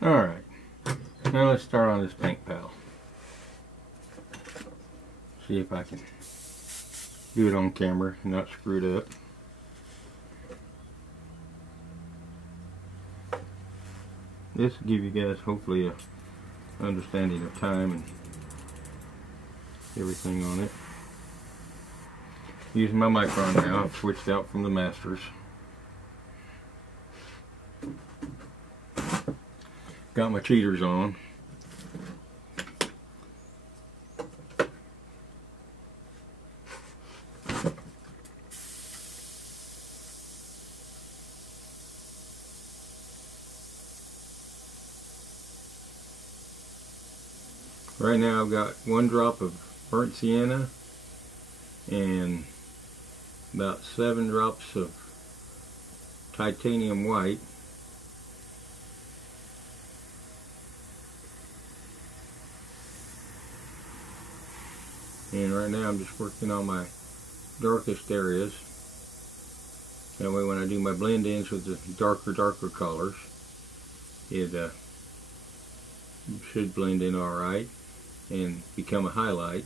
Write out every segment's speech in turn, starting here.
Alright, now let's start on this paint pal. See if I can do it on camera and not screw it up. This will give you guys hopefully a understanding of time and everything on it. Using my Micron now, I've switched out from the Masters. Got my cheaters on. Right now I've got 1 drop of burnt sienna and about 7 drops of titanium white. And right now I'm just working on my darkest areas. That way when I do my blend-ins with the darker colors, it should blend in alright and become a highlight.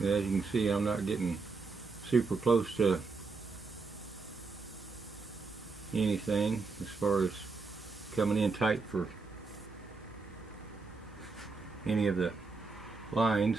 And as you can see, I'm not getting super close to anything as far as coming in tight for any of the lines.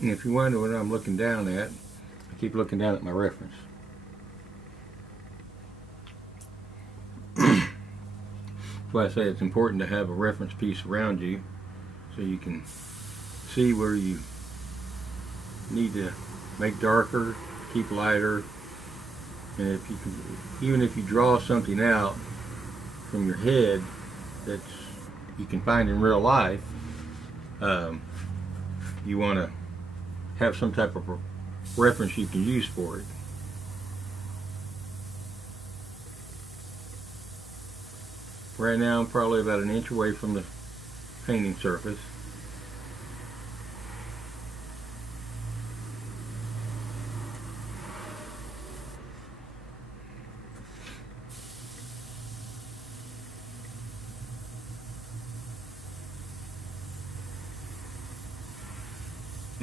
And if you wonder what I'm looking down at, I keep looking down at my reference. That's why I say it's important to have a reference piece around you so you can see where you need to make darker, keep lighter, and if you can, even if you draw something out from your head that you can find in real life, you want to have some type of reference you can use for it. Right now I'm probably about an inch away from the painting surface.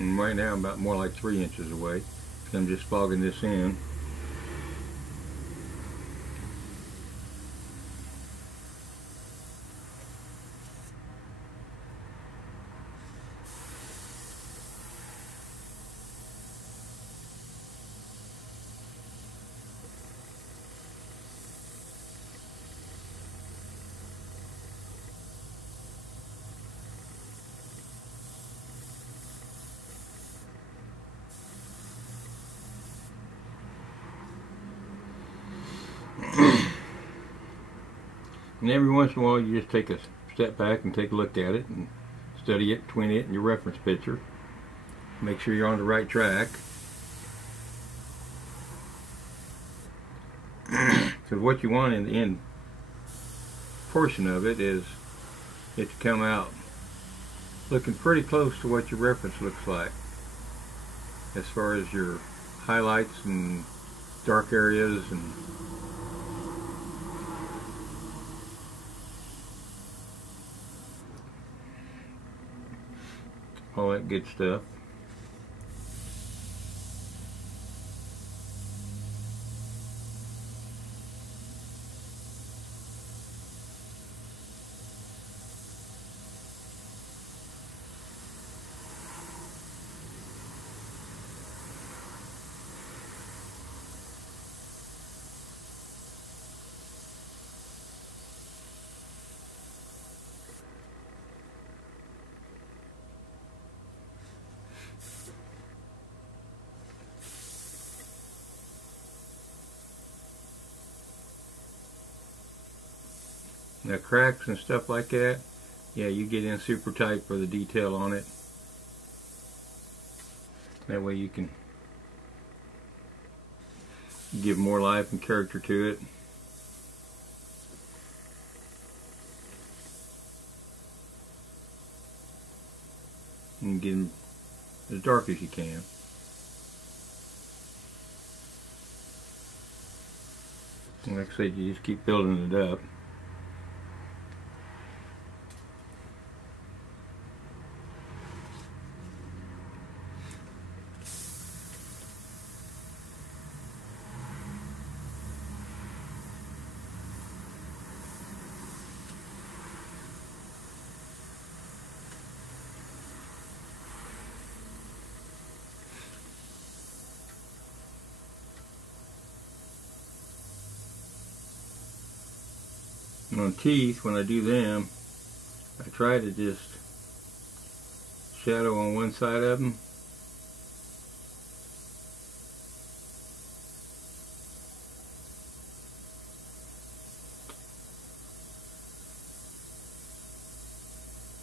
And right now I'm about more like 3 inches away. So I'm just fogging this in. And every once in a while you just take a step back and take a look at it and study it, twin it in your reference picture. Make sure you're on the right track. Because what you want in the end portion of it is it to come out looking pretty close to what your reference looks like, as far as your highlights and dark areas and all that good stuff. Now cracks and stuff like that, yeah, you get in super tight for the detail on it. That way you can give more life and character to it. And get them as dark as you can. And like I said, you just keep building it up. And on teeth, when I do them, I try to just shadow on one side of them.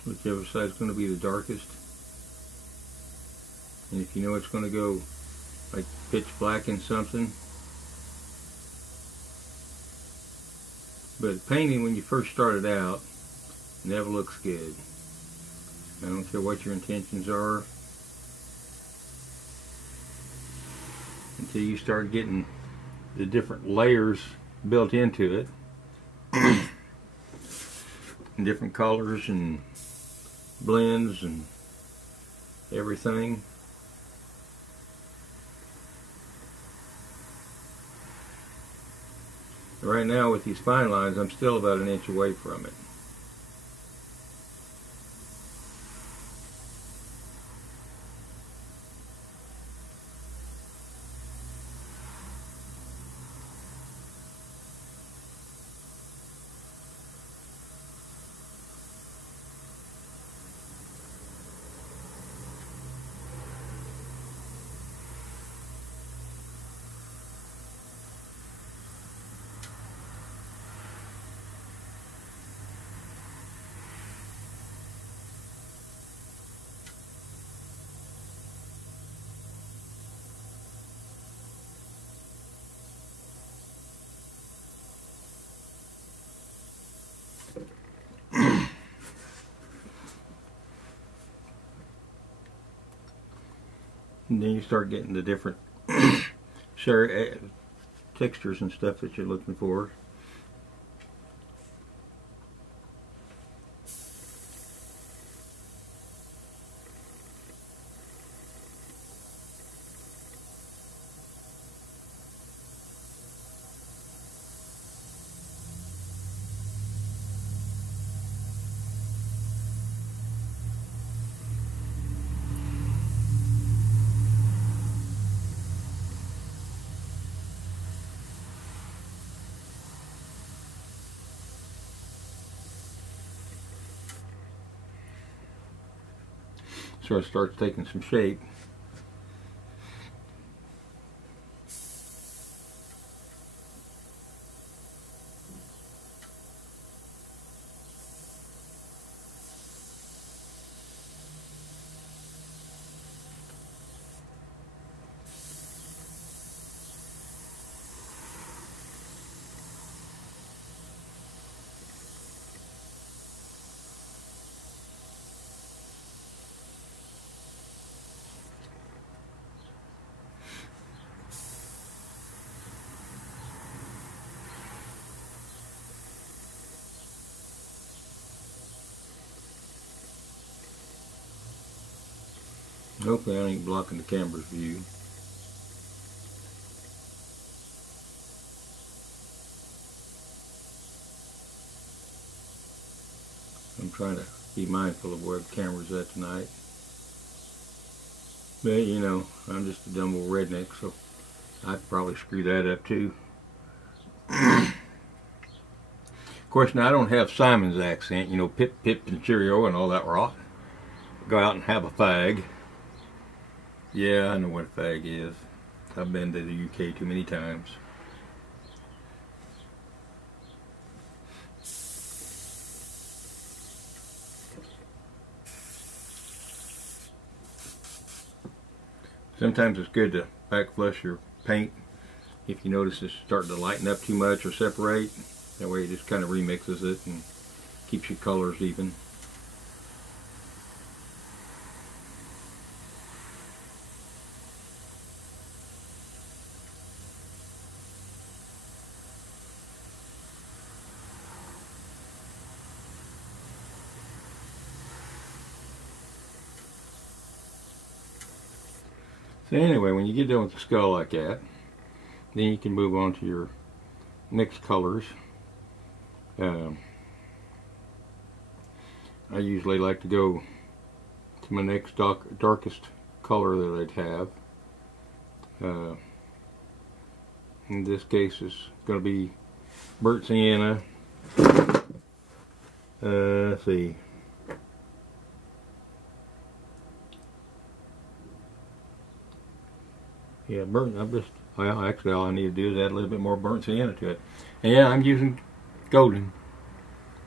Whichever side's going to be the darkest. And if you know it's going to go like pitch black in something. But painting, when you first start it out, never looks good. I don't care what your intentions are, until you start getting the different layers built into it, and different colors and blends and everything. Right now with these fine lines, I'm still about an inch away from it. And then you start getting the different textures and stuff that you're looking for. so it starts taking some shape. Hopefully I ain't blocking the camera's view. I'm trying to be mindful of where the camera's at tonight. But you know, I'm just a dumb old redneck, so I'd probably screw that up too. Of course, now I don't have Simon's accent, you know, pip, pip, and cheerio and all that rot. Go out and have a fag. Yeah, I know what a fag is. I've been to the UK too many times. Sometimes it's good to back flush your paint if you notice it's starting to lighten up too much or separate. That way it just kind of remixes it and keeps your colors even. So anyway, when you get done with the skull like that, then you can move on to your next colors. I usually like to go to my next darkest color that I'd have. In this case, it's going to be burnt sienna. Let's see. Yeah, burnt. Well, actually, all I need to do is add a little bit more burnt sienna to it. And yeah, I'm using golden.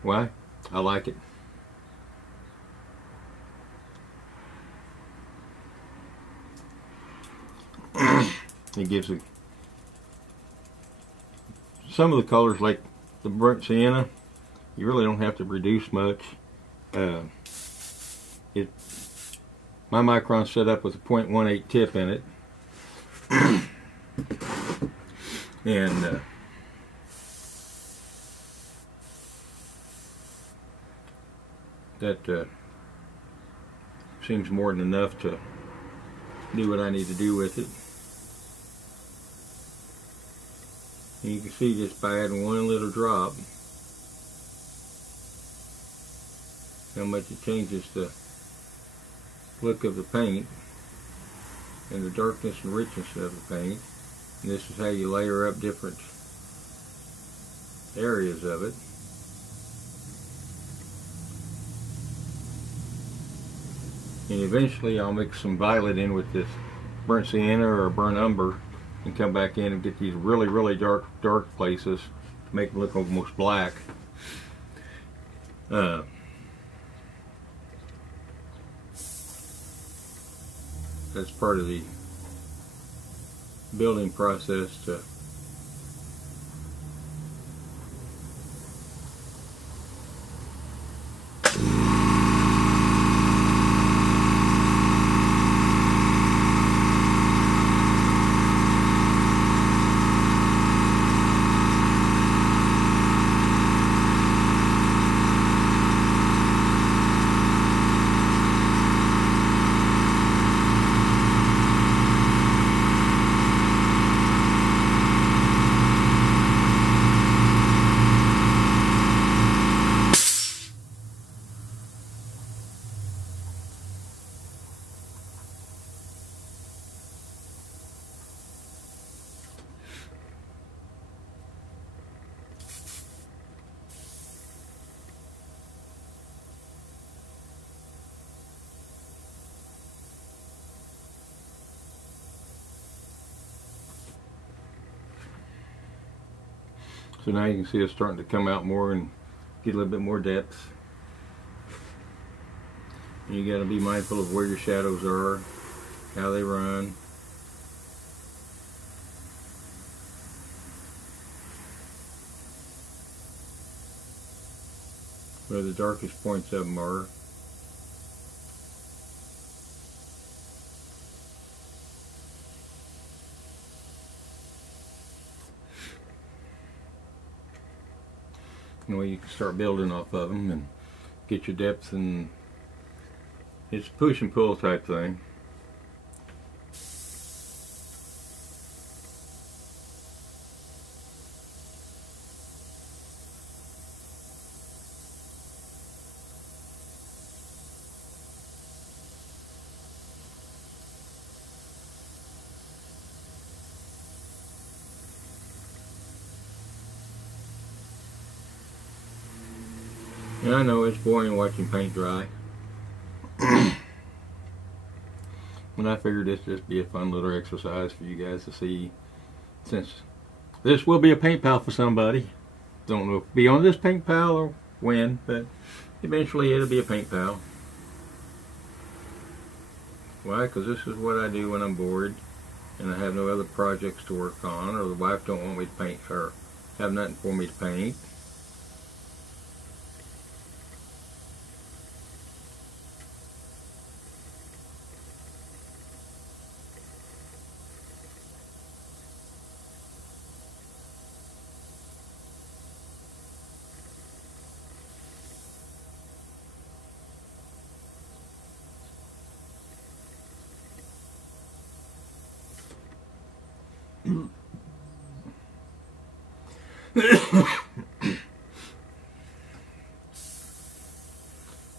Why? I like it. It gives it some of the colors, like the burnt sienna. You really don't have to reduce much. My micron's set up with a 0.18 tip in it. And that seems more than enough to do what I need to do with it. And you can see just by adding one little drop how much it changes the look of the paint and the darkness and richness of the paint. And this is how you layer up different areas of it. And eventually I'll mix some violet in with this burnt sienna or burnt umber and come back in and get these really, really dark places to make them look almost black. That's part of the building process to So now you can see it's starting to come out more and get a little bit more depth. And you got to be mindful of where your shadows are, how they run. Where the darkest points of them are. You know, you can start building off of them and get your depth, and it's a push and pull type thing. And I know it's boring watching paint dry. But I figured this just be a fun little exercise for you guys to see, since this will be a paint pal for somebody. Don't know if it'll be on this paint pal or when, but eventually it'll be a paint pal. Why? Because this is what I do when I'm bored and I have no other projects to work on, or the wife don't want me to paint, or have nothing for me to paint.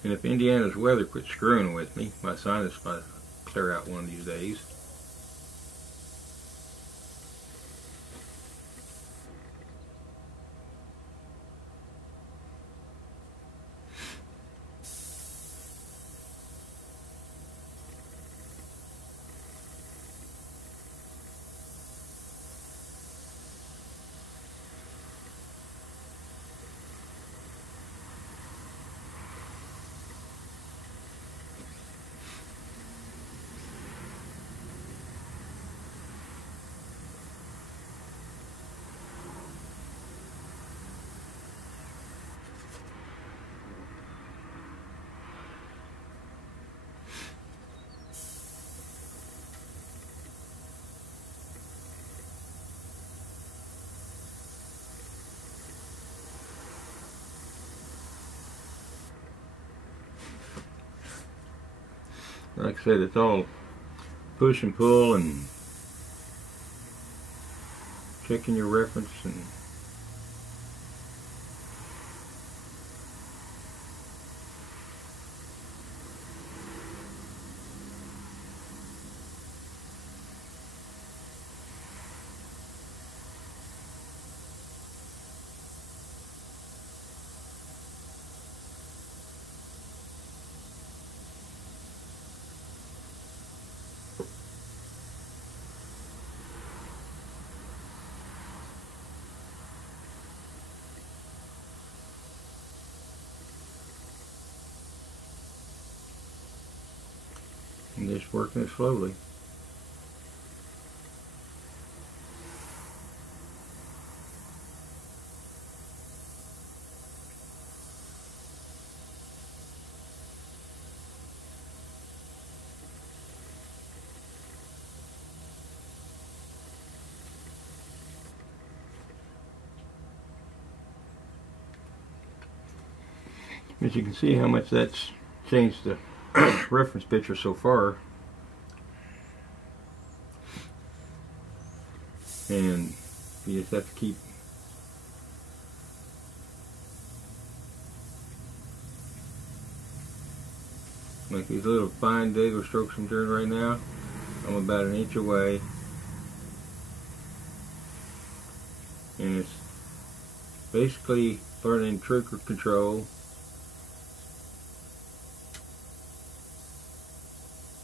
And if Indiana's weather quits screwing with me, my sinus might clear out one of these days. Like I said, it's all push and pull and checking your reference and just working it slowly. As you can see how much that's changed the reference picture so far. And you just have to keep like these little fine dago strokes I'm doing right now. I'm about 1 inch away, and it's basically learning trigger control.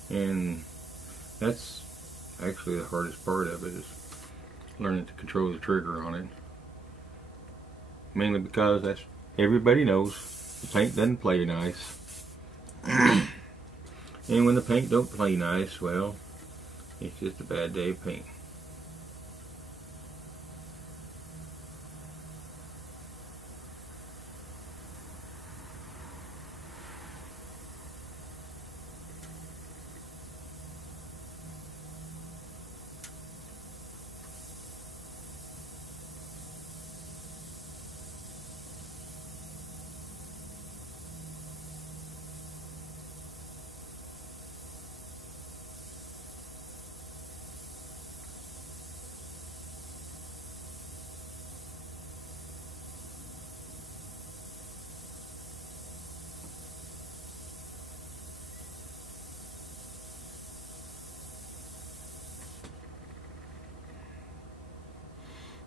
And that's actually the hardest part of it, is learning to control the trigger on it. mainly because that's everybody knows the paint doesn't play nice. And when the paint don't play nice, well, it's just a bad day of paint.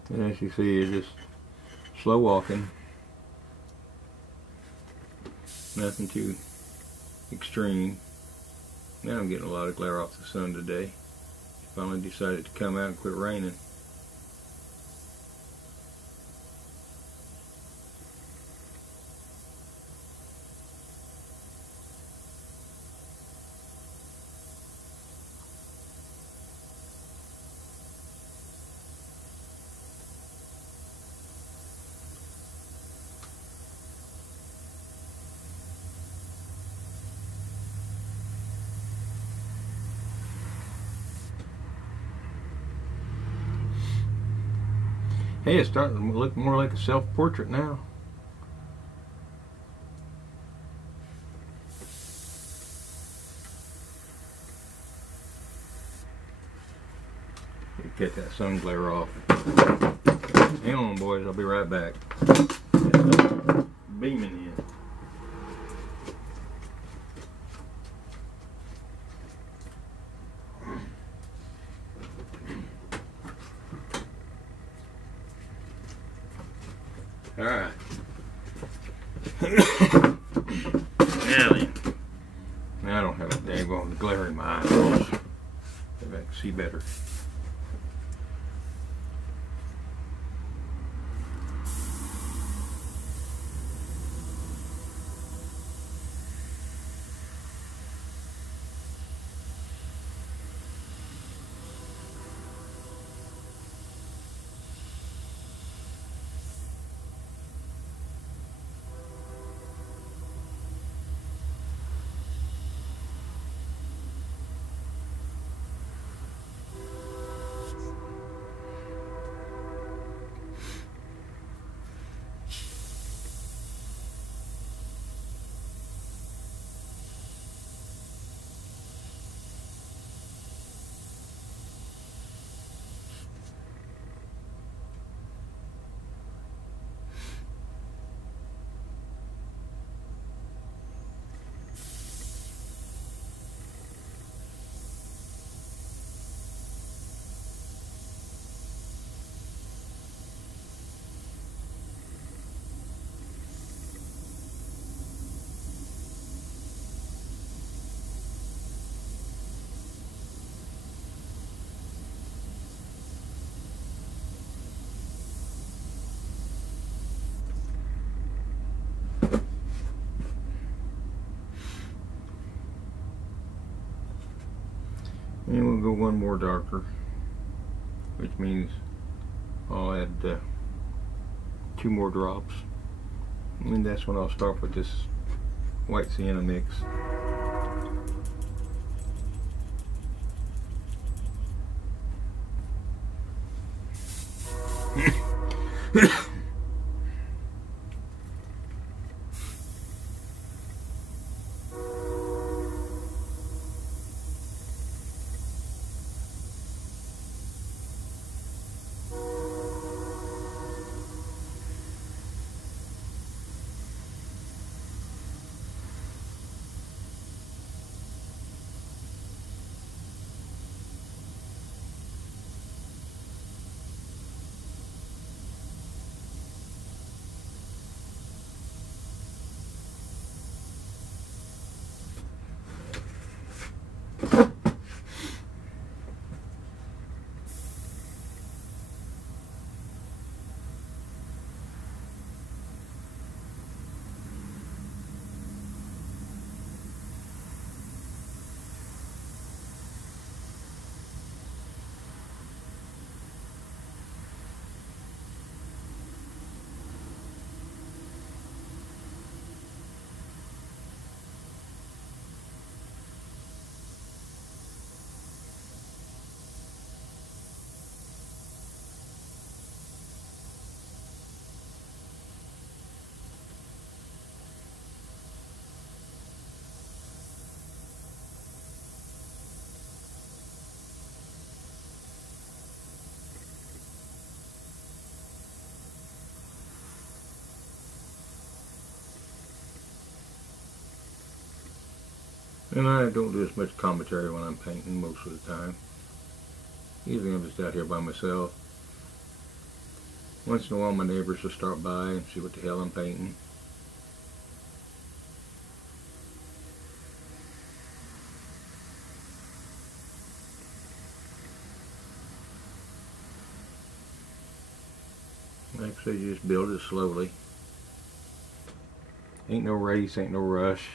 And as you see, it's just slow walking. Nothing too extreme. Now I'm getting a lot of glare off the sun today. Finally decided to come out and quit raining. Hey, it's starting to look more like a self-portrait now. Get that sun glare off. Hang on, boys, I'll be right back. Beaming in. Alright. Now then. Now I don't have a daggone glare in my eyeballs. Maybe I can see better. And we'll go one more darker, which means I'll add 2 more drops. And that's when I'll start with this white sienna mix. And I don't do as much commentary when I'm painting most of the time. Usually I'm just out here by myself. Once in a while my neighbors will stop by and see what the hell I'm painting. Like I say, you just build it slowly. Ain't no race, ain't no rush.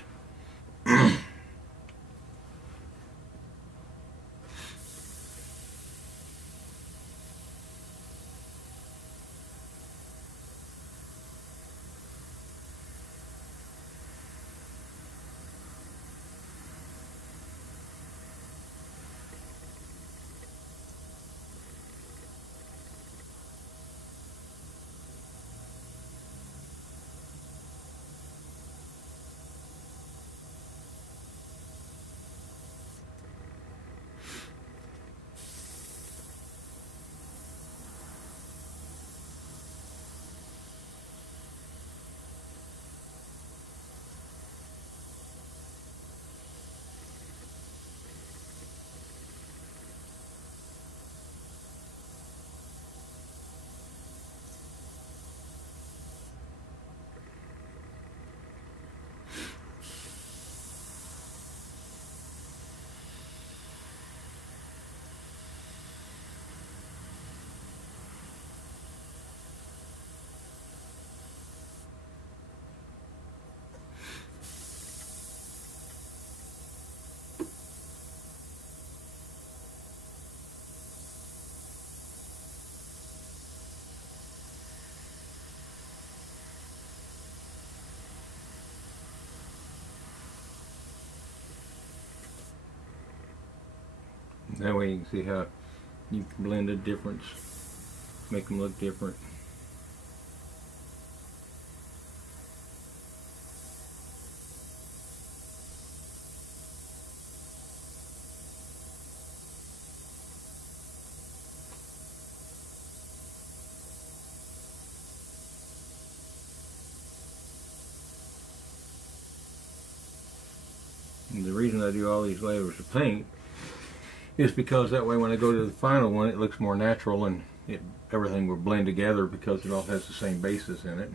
That way you can see how you can blend the difference, make them look different. And the reason I do all these layers of paint is because that way when I go to the final one it looks more natural and everything will blend together because it all has the same basis in it.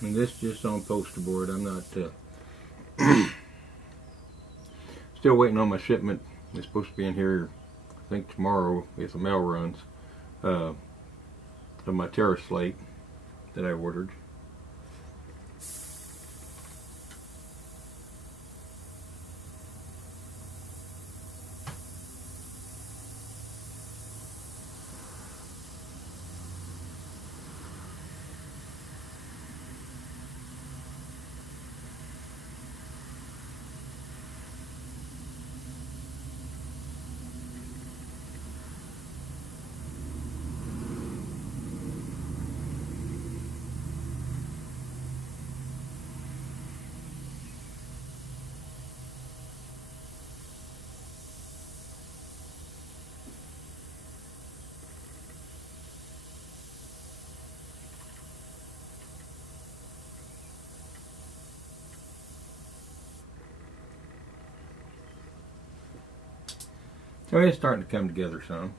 And this just on poster board. I'm not still waiting on my shipment. It's supposed to be in here I think tomorrow if the mail runs, of my Terra slate that I ordered. So it's starting to come together some.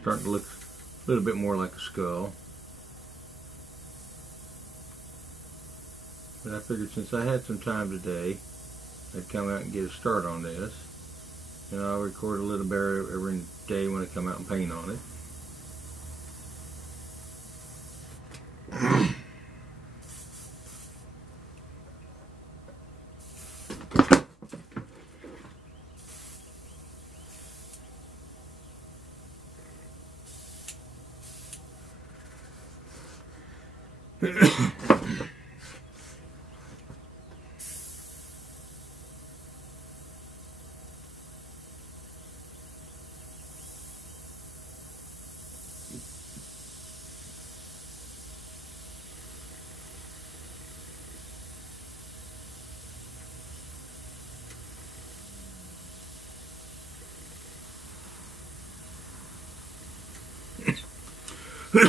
Starting to look a little bit more like a skull. But I figured since I had some time today, I'd come out and get a start on this. And I'll record a little bit every day when I come out and paint on it. Give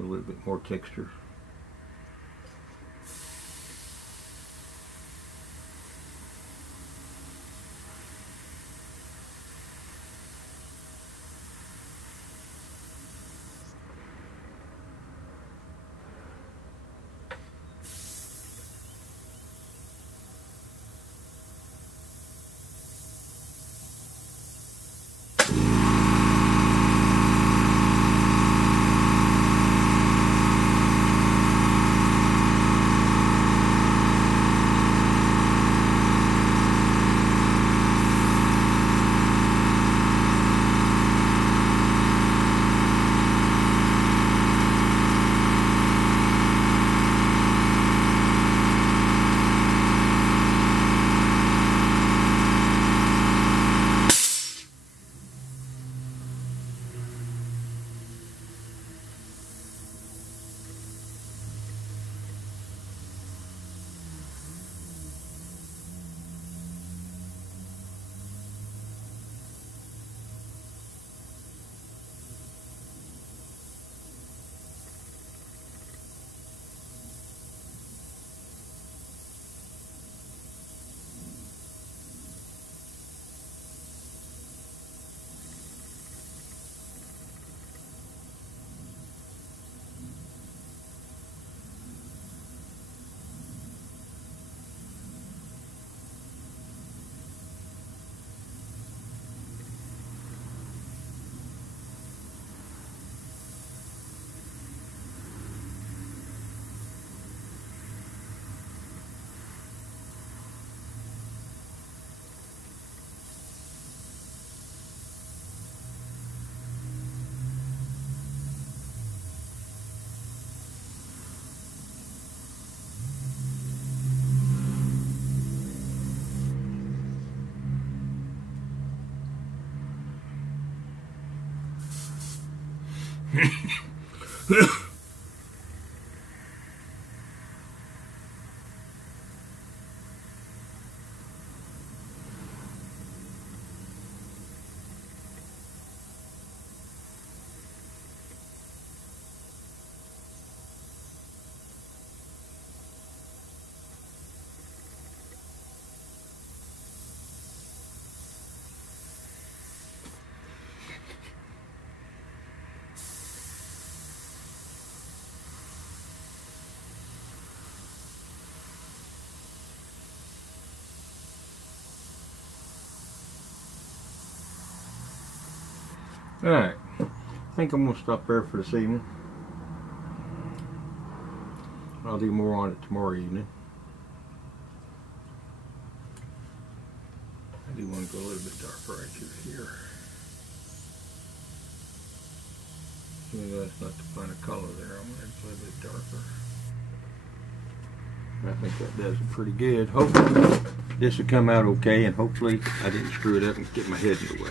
it a little bit more texture. Alright, I think I'm going to stop there for this evening. I'll do more on it tomorrow evening. I do want to go a little bit darker right through here. Even though that's not the kind of color there, I'm going to go a little bit darker. I think that does it pretty good. Hopefully this will come out okay, and hopefully I didn't screw it up and get my head in the way.